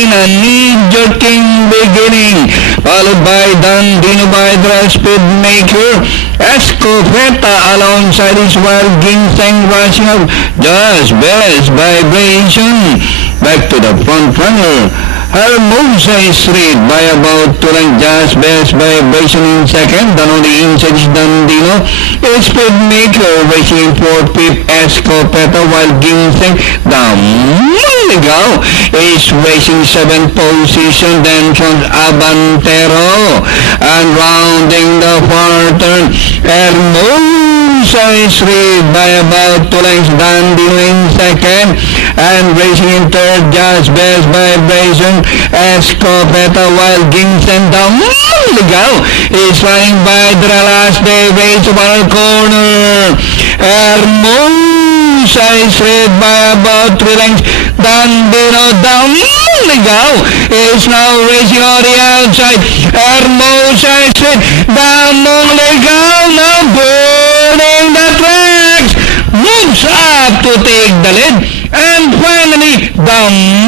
in a knee-jerking beginning, followed by Dandino Vidra Speedmaker, Escopeta alongside his wild ginseng rushing up just best vibration. Back to the front runner, Hermosa is lead by about 2 lengths, just best vibration in second. Then on the inside is Dandino. Speedmaker racing in 4th, 5th, Escopeta, while Ginseng, the Mulligaw is racing 7th position. Then comes Abantero, and rounding the far turn, Hermosa is lead by about 2 lengths, Dandino in second, and racing in 3rd, just best vibration, Escopeta, while Ginseng, the Mulligaw is flying by the last day race of our corner. Hermosa is led by about 3 lengths. Dandino, the Mulligaw is now racing on the outside. Hermosa is led. The Mulligaw now burning the tracks, moves up to take the lead, and finally the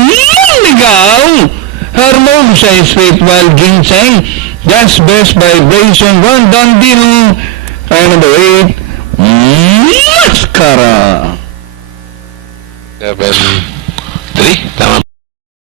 Mulligaw. Hermosa is led while Ginseng, just best vibration, 1 Dandino, and number 8, Mascara. 7-3, tama.